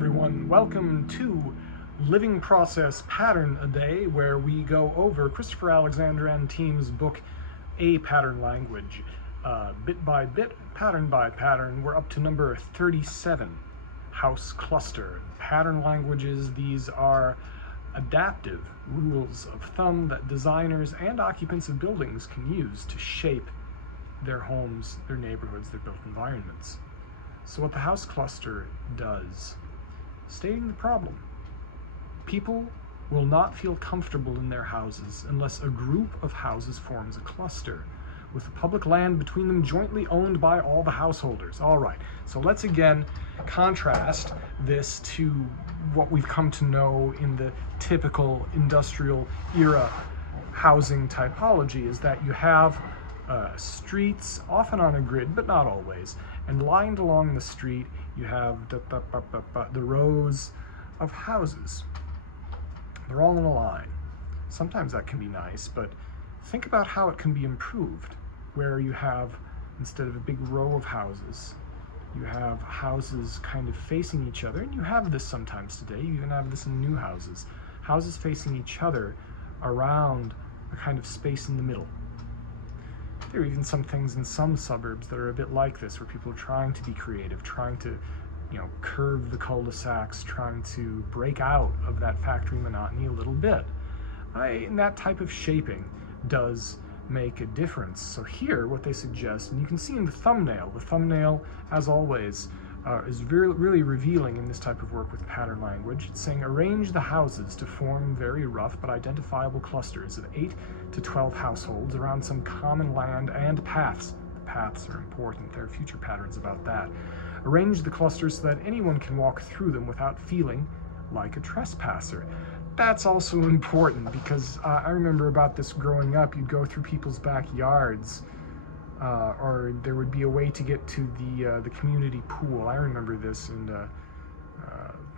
everyone, welcome to Living Process Pattern a Day, where we go over Christopher Alexander and team's book, A Pattern Language. Bit by bit, pattern by pattern, we're up to number 37, House Cluster. Pattern languages, these are adaptive rules of thumb that designers and occupants of buildings can use to shape their homes, their neighborhoods, their built environments. So what the house cluster does, stating the problem: people will not feel comfortable in their houses unless a group of houses forms a cluster, with the public land between them jointly owned by all the householders. All right, so let's again contrast this to what we've come to know in the typical industrial era housing typology, is that you have streets, often on a grid, but not always, and lined along the street you have the rows of houses. They're all in a line. Sometimes that can be nice, but think about how it can be improved, where you have, instead of a big row of houses, you have houses kind of facing each other, and you have this sometimes today. You even have this in new houses. Houses facing each other around a kind of space in the middle. There are even some things in some suburbs that are a bit like this, where people are trying to be creative, trying to, curve the cul-de-sacs, trying to break out of that factory monotony a little bit. And that type of shaping does make a difference. So here, what they suggest, and you can see in the thumbnail, as always, is really revealing in this type of work with pattern language. It's saying arrange the houses to form very rough but identifiable clusters of 8 to 12 households around some common land and paths. The paths are important. There are future patterns about that. Arrange the clusters so that anyone can walk through them without feeling like a trespasser. That's also important, because I remember about this growing up. You'd go through people's backyards, or there would be a way to get to the community pool. I remember this, and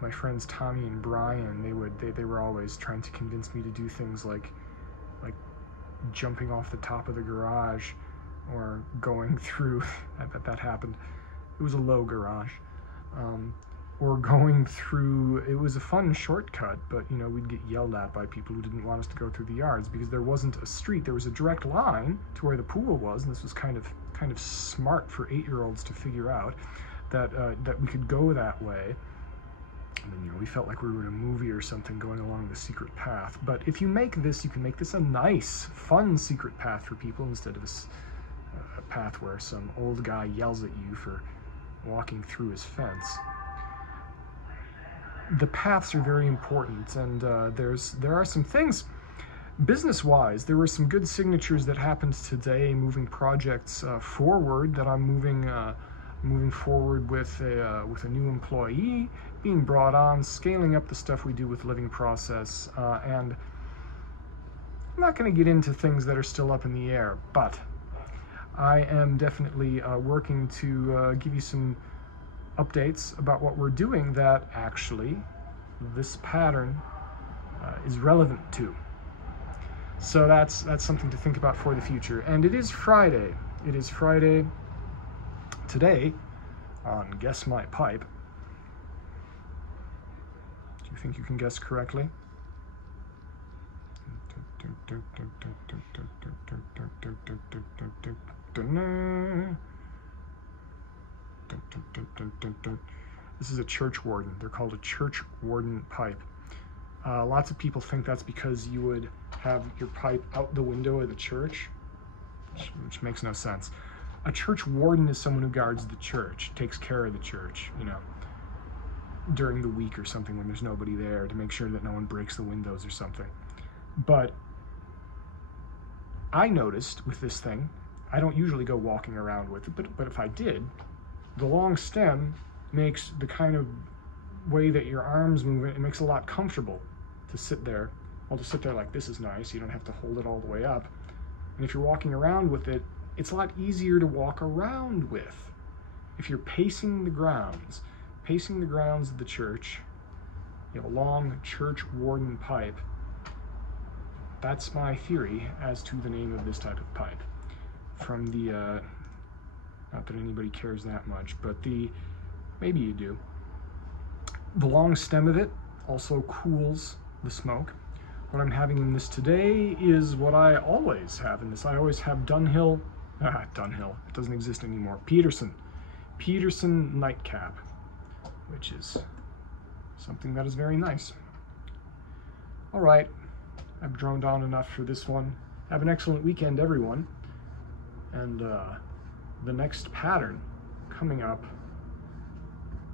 my friends Tommy and Brian, they were always trying to convince me to do things like jumping off the top of the garage, or going through that happened. It was a low garage. Or going through, it was a fun shortcut, but we'd get yelled at by people who didn't want us to go through the yards because there wasn't a street. There was a direct line to where the pool was, and this was kind of smart for 8-year-olds to figure out that that we could go that way. And then we felt like we were in a movie or something going along the secret path. But if you make this, you can make this a nice, fun secret path for people, instead of a path where some old guy yells at you for walking through his fence. The paths are very important, and there are some things business-wise. There were some good signatures that happened today, moving projects forward. That I'm moving forward with a new employee being brought on, scaling up the stuff we do with Living Process, and I'm not going to get into things that are still up in the air, but I am definitely working to give you some updates about what we're doing that actually this pattern is relevant to. So that's something to think about for the future. And it is Friday. It is Friday today on Guess My Pipe. Do you think you can guess correctly? This is a church warden. They're called a church warden pipe. Lots of people think that's because you would have your pipe out the window of the church, which makes no sense. A church warden is someone who guards the church, takes care of the church, during the week or something when there's nobody there, to make sure that no one breaks the windows or something. But I noticed with this thing, I don't usually go walking around with it, but if I did, the long stem makes the kind of way that your arms move, it makes it a lot comfortable to sit there. Well, to sit there like this is nice. You don't have to hold it all the way up. And if you're walking around with it, it's a lot easier to walk around with. If you're pacing the grounds of the church, you have a long church warden pipe. That's my theory as to the name of this type of pipe. From the, not that anybody cares that much, but maybe you do. The long stem of it also cools the smoke. What I'm having in this today is what I always have in this. I always have Dunhill, it doesn't exist anymore, Peterson Nightcap, which is something that is very nice. All right, I've droned on enough for this one. Have an excellent weekend, everyone. And the next pattern coming up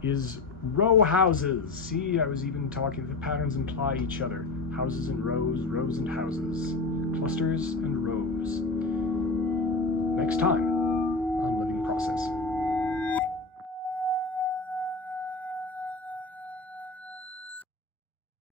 is row houses. See, I was even talking, the patterns imply each other. Houses and rows, rows and houses, clusters and rows. Next time on Living Process.